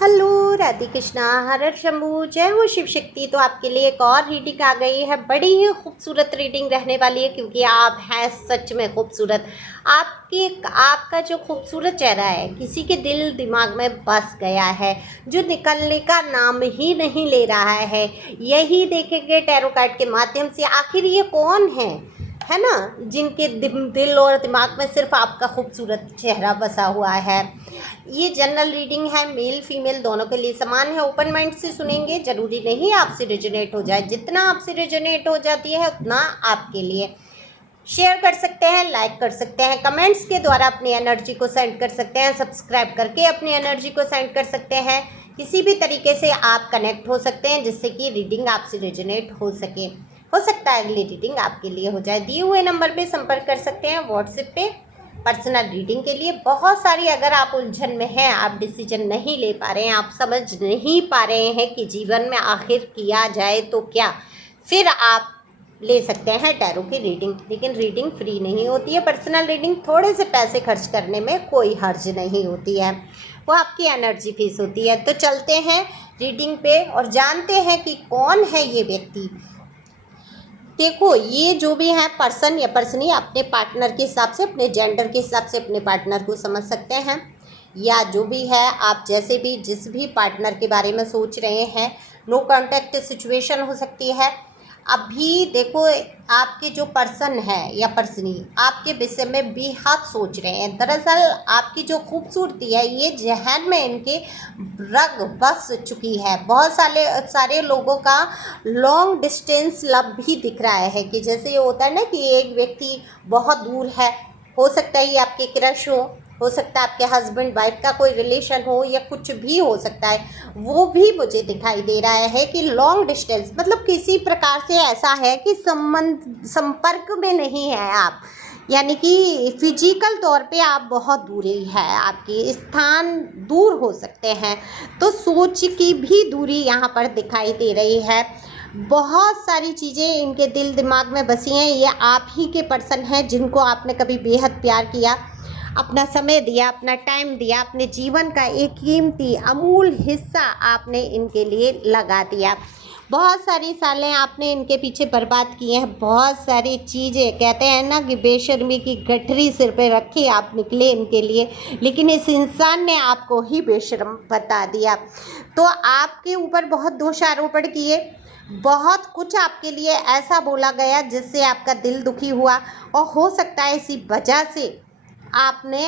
Hello Radhe Krishna, हर हर शंभू, जय हो शिव शक्ति। तो आपके लिए एक और रीडिंग आ गई है। बड़ी ही खूबसूरत रीडिंग रहने वाली है क्योंकि आप हैं सच में खूबसूरत। आपका जो खूबसूरत चेहरा है किसी के दिल दिमाग में बस गया है, जो निकलने का नाम ही नहीं ले रहा है। यही देखेंगे टैरो कार्ड के माध्यम से आखिर ये कौन है ना, जिनके दिल और दिमाग में सिर्फ आपका खूबसूरत चेहरा बसा हुआ है। ये जनरल रीडिंग है, मेल फीमेल दोनों के लिए समान है। ओपन माइंड से सुनेंगे, जरूरी नहीं आपसे रेजोनेट हो जाए। जितना आपसे रेजोनेट हो जाती है उतना आपके लिए। शेयर कर सकते हैं, लाइक कर सकते हैं, कमेंट्स के द्वारा अपनी एनर्जी को सेंड कर सकते हैं, सब्सक्राइब करके अपनी एनर्जी को सेंड कर सकते हैं। किसी भी तरीके से आप कनेक्ट हो सकते हैं जिससे कि रीडिंग आपसे रेजोनेट हो सके। हो सकता है अगली रीडिंग आपके लिए हो जाए। दिए हुए नंबर पे संपर्क कर सकते हैं व्हाट्सएप पे पर्सनल रीडिंग के लिए। बहुत सारी अगर आप उलझन में हैं, आप डिसीजन नहीं ले पा रहे हैं, आप समझ नहीं पा रहे हैं कि जीवन में आखिर किया जाए तो क्या, फिर आप ले सकते हैं टैरो की रीडिंग। लेकिन रीडिंग फ्री नहीं होती है। पर्सनल रीडिंग थोड़े से पैसे खर्च करने में कोई हर्ज नहीं होती है, वो आपकी एनर्जी फीस होती है। तो चलते हैं रीडिंग पे और जानते हैं कि कौन है ये व्यक्ति। देखो, ये जो भी है पर्सन या पर्सनी अपने पार्टनर के हिसाब से, अपने जेंडर के हिसाब से अपने पार्टनर को समझ सकते हैं, या जो भी है आप जैसे भी जिस भी पार्टनर के बारे में सोच रहे हैं। नो कांटेक्ट सिचुएशन हो सकती है। अभी देखो, आपके जो पर्सन है या पर्सनी आपके विषय में बेहद सोच रहे हैं। दरअसल आपकी जो खूबसूरती है ये जहन में इनके रग बस चुकी है। बहुत सारे लोगों का लॉन्ग डिस्टेंस लव भी दिख रहा है कि जैसे ये होता है ना कि एक व्यक्ति बहुत दूर है। हो सकता है ये आपके क्रश हो सकता है आपके हस्बैंड वाइफ का कोई रिलेशन हो, या कुछ भी हो सकता है। वो भी मुझे दिखाई दे रहा है कि लॉन्ग डिस्टेंस मतलब किसी प्रकार से ऐसा है कि संपर्क में नहीं है आप, यानी कि फिजिकल तौर पे आप बहुत दूरी है, आपके स्थान दूर हो सकते हैं। तो सोच की भी दूरी यहाँ पर दिखाई दे रही है। बहुत सारी चीज़ें इनके दिल दिमाग में बसी हैं। ये आप ही के पर्सन हैं जिनको आपने कभी बेहद प्यार किया, अपना समय दिया, अपना टाइम दिया, अपने जीवन का एक कीमती अमूल हिस्सा आपने इनके लिए लगा दिया। बहुत सारी सालें आपने इनके पीछे बर्बाद किए हैं। बहुत सारी चीज़ें, कहते हैं ना कि बेशर्मी की गठरी सिर पे रखी आप निकले इनके लिए, लेकिन इस इंसान ने आपको ही बेशर्म बता दिया। तो आपके ऊपर बहुत दोष आरोपण किए, बहुत कुछ आपके लिए ऐसा बोला गया जिससे आपका दिल दुखी हुआ, और हो सकता है इसी वजह से आपने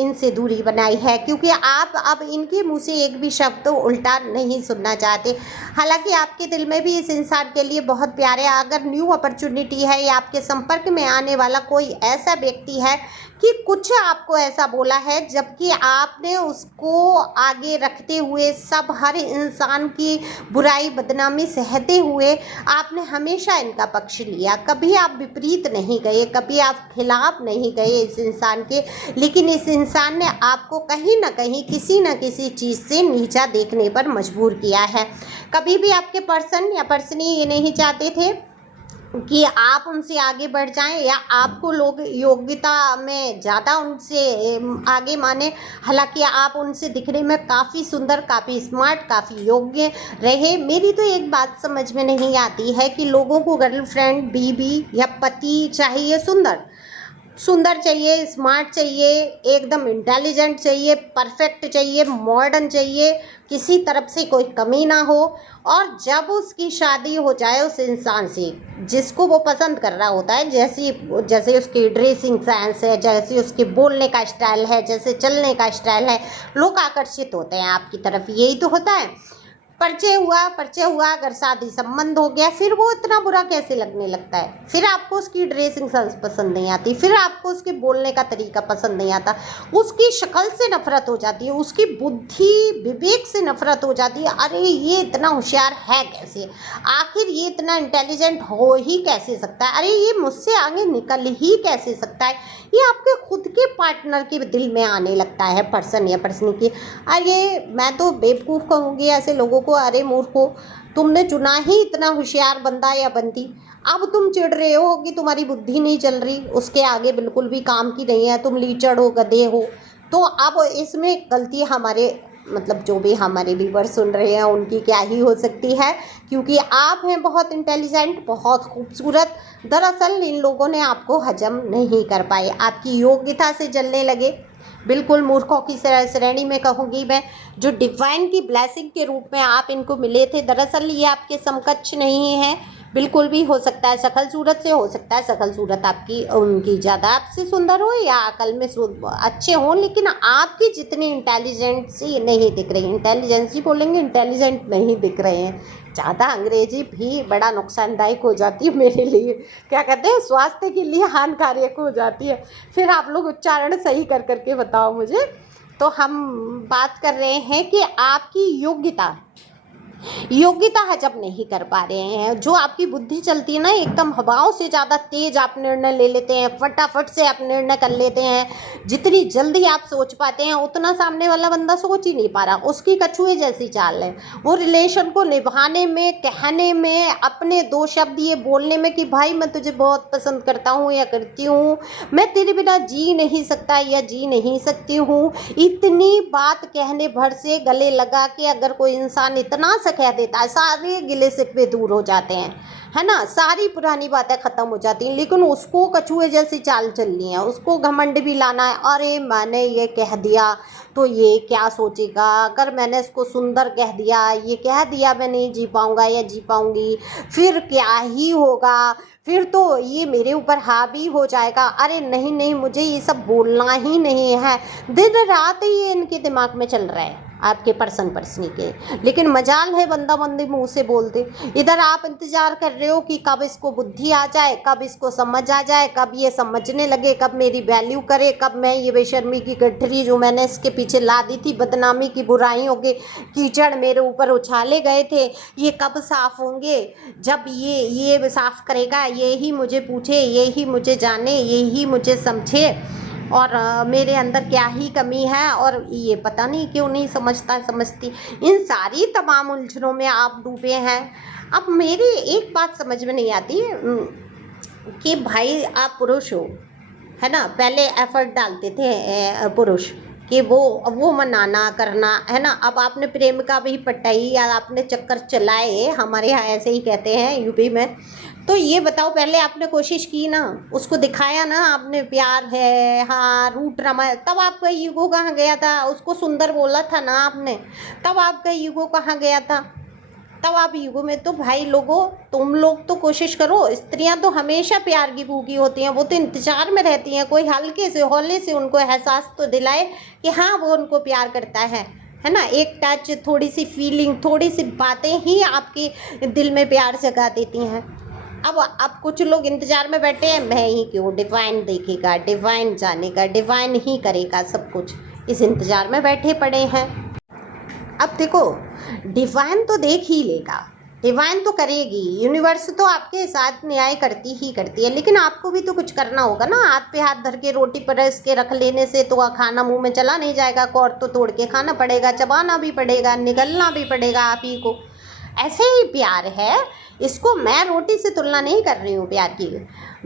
इनसे दूरी बनाई है, क्योंकि आप अब इनके मुंह से एक भी शब्द तो उल्टा नहीं सुनना चाहते। हालांकि आपके दिल में भी इस इंसान के लिए बहुत प्यार है। अगर न्यू अपॉर्चुनिटी है या आपके संपर्क में आने वाला कोई ऐसा व्यक्ति है कि कुछ आपको ऐसा बोला है, जबकि आपने उसको आगे रखते हुए सब हर इंसान की बुराई बदनामी सहते हुए आपने हमेशा इनका पक्ष लिया। कभी आप विपरीत नहीं गए, कभी आप खिलाफ नहीं गए इस इंसान के। लेकिन इस इंसान ने आपको कहीं ना कहीं किसी न किसी चीज़ से नीचा देखने पर मजबूर किया है। कभी भी आपके पर्सन या पर्सनी ये नहीं चाहते थे कि आप उनसे आगे बढ़ जाएं, या आपको लोग योग्यता में ज़्यादा उनसे आगे माने। हालांकि आप उनसे दिखने में काफ़ी सुंदर, काफ़ी स्मार्ट, काफ़ी योग्य रहे। मेरी तो एक बात समझ में नहीं आती है कि लोगों को गर्लफ्रेंड, बीवी या पति चाहिए सुंदर चाहिए, स्मार्ट चाहिए, एकदम इंटेलिजेंट चाहिए, परफेक्ट चाहिए, मॉडर्न चाहिए, किसी तरफ से कोई कमी ना हो। और जब उसकी शादी हो जाए उस इंसान से जिसको वो पसंद कर रहा होता है, जैसे उसकी ड्रेसिंग सेंस है, जैसे उसके बोलने का स्टाइल है, जैसे चलने का स्टाइल है, लोग आकर्षित होते हैं आपकी तरफ। यही तो होता है। परिचय हुआ, अगर शादी संबंध हो गया, फिर वो इतना बुरा कैसे लगने लगता है। फिर आपको उसकी ड्रेसिंग सेंस पसंद नहीं आती, फिर आपको उसके बोलने का तरीका पसंद नहीं आता, उसकी शक्ल से नफरत हो जाती है, उसकी बुद्धि विवेक से नफरत हो जाती है। अरे ये इतना होशियार है कैसे, आखिर ये इतना इंटेलिजेंट हो ही कैसे सकता है, अरे ये मुझसे आगे निकल ही कैसे सकता है। ये आपके खुद के पार्टनर के दिल में आने लगता है, पर्सन या पर्सन की। अरे मैं तो बेवकूफ़ कहूँगी ऐसे लोगों को, अरे मूर्खो, तुमने चुना ही इतना होशियार बंदा या बंदी, अब तुम चिढ़ रहे हो कि तुम्हारी बुद्धि नहीं चल रही, उसके आगे बिल्कुल भी काम की नहीं है, तुम लीचड़ हो, गधे हो। तो अब इसमें गलती हमारे मतलब जो भी हमारे व्यूवर सुन रहे हैं उनकी क्या ही हो सकती है, क्योंकि आप हैं बहुत इंटेलिजेंट, बहुत खूबसूरत। दरअसल इन लोगों ने आपको हजम नहीं कर पाए, आपकी योग्यता से जलने लगे। बिल्कुल मूर्खों की श्रेणी में कहूँगी मैं, जो डिवाइन की ब्लेसिंग के रूप में आप इनको मिले थे, दरअसल ये आपके समकक्ष नहीं है। बिल्कुल भी हो सकता है शकल सूरत से, हो सकता है शकल सूरत आपकी उनकी ज़्यादा आपसे सुंदर हो या अकल में अच्छे हों, लेकिन आपकी जितनी इंटेलिजेंसी नहीं दिख रही, इंटेलिजेंसी बोलेंगे, इंटेलिजेंट नहीं दिख रहे हैं। ज़्यादा अंग्रेजी भी बड़ा नुकसानदायक हो जाती है मेरे लिए, क्या कहते हैं, स्वास्थ्य के लिए हानिकारक हो जाती है। फिर आप लोग उच्चारण सही कर करके बताओ मुझे। तो हम बात कर रहे हैं कि आपकी योग्यता हजम नहीं कर पा रहे हैं। जो आपकी बुद्धि चलती है ना, एकदम हवाओं से ज़्यादा तेज आप निर्णय ले लेते हैं, फटाफट से आप निर्णय कर लेते हैं। जितनी जल्दी आप सोच पाते हैं उतना सामने वाला बंदा सोच ही नहीं पा रहा, उसकी कछुए जैसी चाल है। वो रिलेशन को निभाने में, कहने में, अपने दो शब्द ये बोलने में कि भाई मैं तुझे बहुत पसंद करता हूँ या करती हूँ, मैं तेरे बिना जी नहीं सकता या जी नहीं सकती हूँ, इतनी बात कहने भर से गले लगा के अगर कोई इंसान इतना कह देता है, सारे गिले शिकवे दूर हो जाते हैं, है ना, सारी पुरानी बातें ख़त्म हो जाती हैं। लेकिन उसको कछुए जैसी चाल चलनी है, उसको घमंड भी लाना है। अरे मैंने ये कह दिया तो ये क्या सोचेगा, अगर मैंने इसको सुंदर कह दिया, ये कह दिया मैं नहीं जी पाऊँगा या जी पाऊँगी, फिर क्या ही होगा, फिर तो ये मेरे ऊपर हावी हो जाएगा। अरे नहीं नहीं, मुझे ये सब बोलना ही नहीं है। दिन रात ये इनके दिमाग में चल रहा है, आपके पर्सनी के। लेकिन मजाल है बंदा बंदी मुंह से बोलते। इधर आप इंतजार कर रहे हो कि कब इसको बुद्धि आ जाए, कब इसको समझ आ जाए, कब ये समझने लगे, कब मेरी वैल्यू करे, कब मैं ये बेशर्मी की गठरी जो मैंने इसके पीछे ला दी थी, बदनामी की बुराइयों के कीचड़ मेरे ऊपर उछाले गए थे, ये कब साफ होंगे। जब ये साफ करेगा, ये ही मुझे पूछे, ये ही मुझे जाने, ये ही मुझे समझे और मेरे अंदर क्या ही कमी है और ये पता नहीं क्यों नहीं समझती। इन सारी तमाम उलझनों में आप डूबे हैं। अब मेरी एक बात समझ में नहीं आती कि भाई आप पुरुष हो, है ना, पहले एफर्ट डालते थे पुरुष कि वो मनाना करना, है ना। अब आपने प्रेमिका भी पटाई या आपने चक्कर चलाए, हमारे यहाँ ऐसे ही कहते हैं यूपी में। तो ये बताओ, पहले आपने कोशिश की ना, उसको दिखाया ना आपने प्यार है, हाँ, रूठ रमा, तब आपका ईगो कहाँ गया था? उसको सुंदर बोला था ना आपने, तब आपका ईगो कहाँ गया था? तब आप ईगो में, तो भाई लोगों, तुम लोग तो कोशिश करो। स्त्रियां तो हमेशा प्यार की भूखी होती हैं, वो तो इंतजार में रहती हैं कोई हल्के से हौले से उनको एहसास तो दिलाए कि हाँ वो उनको प्यार करता है ना। एक टच, थोड़ी सी फीलिंग, थोड़ी सी बातें ही आपके दिल में प्यार जगा देती हैं। अब कुछ लोग इंतजार में बैठे हैं, मैं ही क्यों, डिवाइन देखेगा, डिवाइन जानेगा, डिवाइन ही करेगा सब कुछ, इस इंतजार में बैठे पड़े हैं। अब देखो, डिवाइन तो देख ही लेगा, डिवाइन तो करेगी, यूनिवर्स तो आपके साथ न्याय करती ही करती है, लेकिन आपको भी तो कुछ करना होगा ना। हाथ पे हाथ धर के रोटी परस के रख लेने से तो खाना मुंह में चला नहीं जाएगा, कौर तो तोड़ के खाना पड़ेगा, चबाना भी पड़ेगा, निगलना भी पड़ेगा आप ही को। ऐसे ही प्यार है, इसको मैं रोटी से तुलना नहीं कर रही हूँ प्यार की।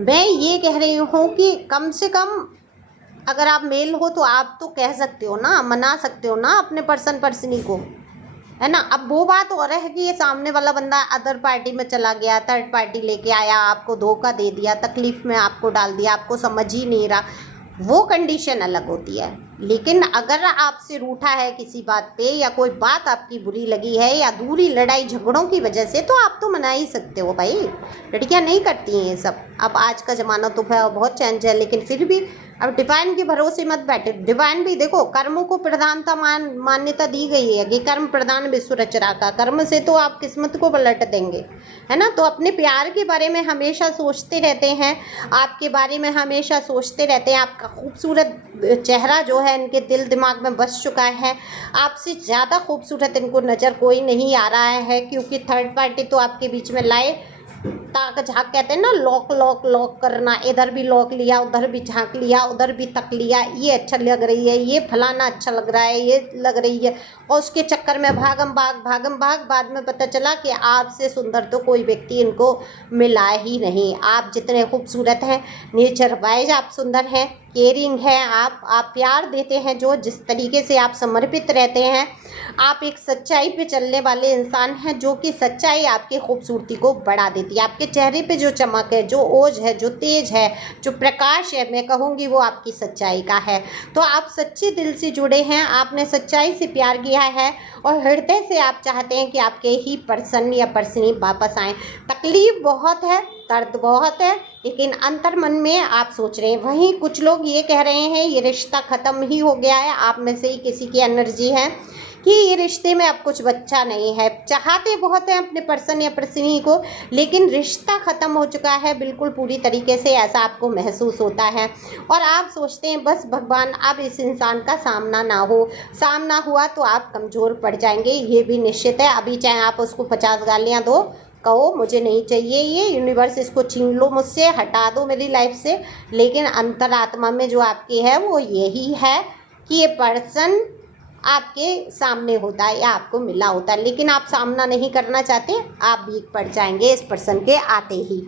मैं ये कह रही हूँ कि कम से कम अगर आप मेल हो तो आप तो कह सकते हो ना, मना सकते हो ना अपने पर्सनी को, है ना। अब वो बात और है कि ये सामने वाला बंदा अदर पार्टी में चला गया, थर्ड पार्टी लेके आया, आपको धोखा दे दिया, तकलीफ में आपको डाल दिया, आपको समझ ही नहीं रहा, वो कंडीशन अलग होती है। लेकिन अगर आपसे रूठा है किसी बात पे, या कोई बात आपकी बुरी लगी है, या दूरी लड़ाई झगड़ों की वजह से, तो आप तो मना ही सकते हो भाई। लड़कियां नहीं करती हैं ये सब। अब आज का ज़माना तो बहुत चेंज है, लेकिन फिर भी अब डिवाइन के भरोसे मत बैठे। डिवाइन भी देखो, कर्मों को प्रधानता मान्यता दी गई है कि कर्म प्रधान विश्व रचना का, कर्म से तो आप किस्मत को पलट देंगे, है ना। तो अपने प्यार के बारे में हमेशा सोचते रहते हैं, आपके बारे में हमेशा सोचते रहते हैं। आपका खूबसूरत चेहरा जो है इनके दिल दिमाग में बस चुका है, आपसे ज़्यादा खूबसूरत इनको नज़र कोई नहीं आ रहा है, क्योंकि थर्ड पार्टी तो आपके बीच में लाए ताक झाँक कहते हैं ना, लॉक लॉक लॉक करना, इधर भी लॉक लिया, उधर भी झाँक लिया, उधर भी तक लिया, ये अच्छा लग रही है, ये फलाना अच्छा लग रहा है, ये लग रही है, और उसके चक्कर में भागम भाग, बाद में पता चला कि आपसे सुंदर तो कोई व्यक्ति इनको मिला ही नहीं। आप जितने खूबसूरत हैं, नेचर वाइज आप सुंदर हैं, केयरिंग है आप प्यार देते हैं, जो जिस तरीके से आप समर्पित रहते हैं, आप एक सच्चाई पे चलने वाले इंसान हैं, जो कि सच्चाई आपकी खूबसूरती को बढ़ा देती है। आपके चेहरे पे जो चमक है, जो ओज है, जो तेज है, जो प्रकाश है, मैं कहूँगी वो आपकी सच्चाई का है। तो आप सच्चे दिल से जुड़े हैं, आपने सच्चाई से प्यार किया है और हृदय से आप चाहते हैं कि आपके ही पर्सन या पर्सनी वापस आएँ। तकलीफ़ बहुत है, दर्द बहुत है, लेकिन अंतर मन में आप सोच रहे हैं। वहीं कुछ लोग ये कह रहे हैं ये रिश्ता ख़त्म ही हो गया है। आप में से ही किसी की एनर्जी है कि ये रिश्ते में अब कुछ बच्चा नहीं है। चाहते बहुत हैं अपने पर्सन या पर्सनी को, लेकिन रिश्ता ख़त्म हो चुका है बिल्कुल पूरी तरीके से, ऐसा आपको महसूस होता है। और आप सोचते हैं बस भगवान अब इस इंसान का सामना ना हो, सामना हुआ तो आप कमज़ोर पड़ जाएंगे, ये भी निश्चित है। अभी चाहे आप उसको 50 गालियाँ दो, कहो मुझे नहीं चाहिए ये यूनिवर्स, इसको छीन लो मुझसे, हटा दो मेरी लाइफ से, लेकिन अंतरात्मा में जो आपकी है वो यही है कि ये पर्सन आपके सामने होता है या आपको मिला होता है, लेकिन आप सामना नहीं करना चाहते, आप वीक पड़ जाएंगे इस पर्सन के आते ही।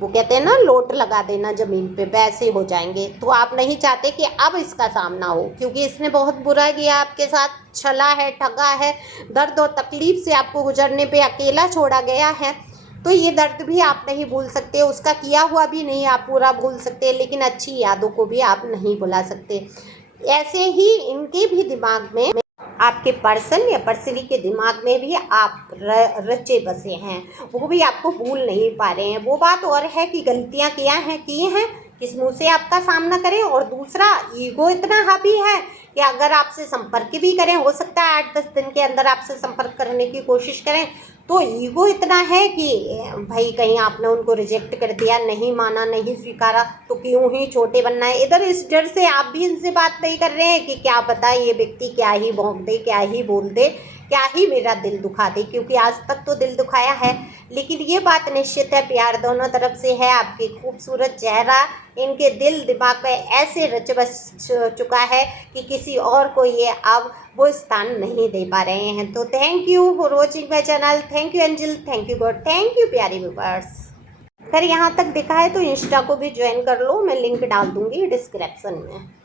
वो कहते हैं ना लोट लगा देना ज़मीन पे, वैसे हो जाएंगे। तो आप नहीं चाहते कि अब इसका सामना हो, क्योंकि इसने बहुत बुरा किया आपके साथ, छला है, ठगा है, दर्द और तकलीफ़ से आपको गुजरने पे अकेला छोड़ा गया है। तो ये दर्द भी आप नहीं भूल सकते, उसका किया हुआ भी नहीं आप पूरा भूल सकते, लेकिन अच्छी यादों को भी आप नहीं भुला सकते। ऐसे ही इनके भी दिमाग में, आपके पर्सन या पर्सनी के दिमाग में भी आप रचे बसे हैं, वो भी आपको भूल नहीं पा रहे हैं। वो बात और है कि गलतियां की हैं, किस मुंह से आपका सामना करें। और दूसरा, ईगो इतना हावी है कि अगर आपसे संपर्क भी करें, हो सकता है 8-10 दिन के अंदर आपसे संपर्क करने की कोशिश करें, तो ईगो इतना है कि भाई कहीं आपने उनको रिजेक्ट कर दिया, नहीं माना, नहीं स्वीकारा, तो क्यों ही छोटे बनना है। इधर इस डर से आप भी इनसे बात नहीं कर रहे हैं कि क्या पता ये व्यक्ति क्या ही भौंक दे, क्या ही बोल दे, क्या ही मेरा दिल दुखा दे, क्योंकि आज तक तो दिल दुखाया है। लेकिन ये बात निश्चित है, प्यार दोनों तरफ से है। आपकी खूबसूरत चेहरा इनके दिल दिमाग में ऐसे रच बस चुका है कि किसी और को ये अब वो स्थान नहीं दे पा रहे हैं। तो thank you for watching my channel, thank you angel, thank you God, thank you प्यारे व्यूअर्स। अगर यहाँ तक दिखा है तो इंस्टा को भी ज्वाइन कर लो, मैं लिंक डाल दूँगी डिस्क्रिप्शन में।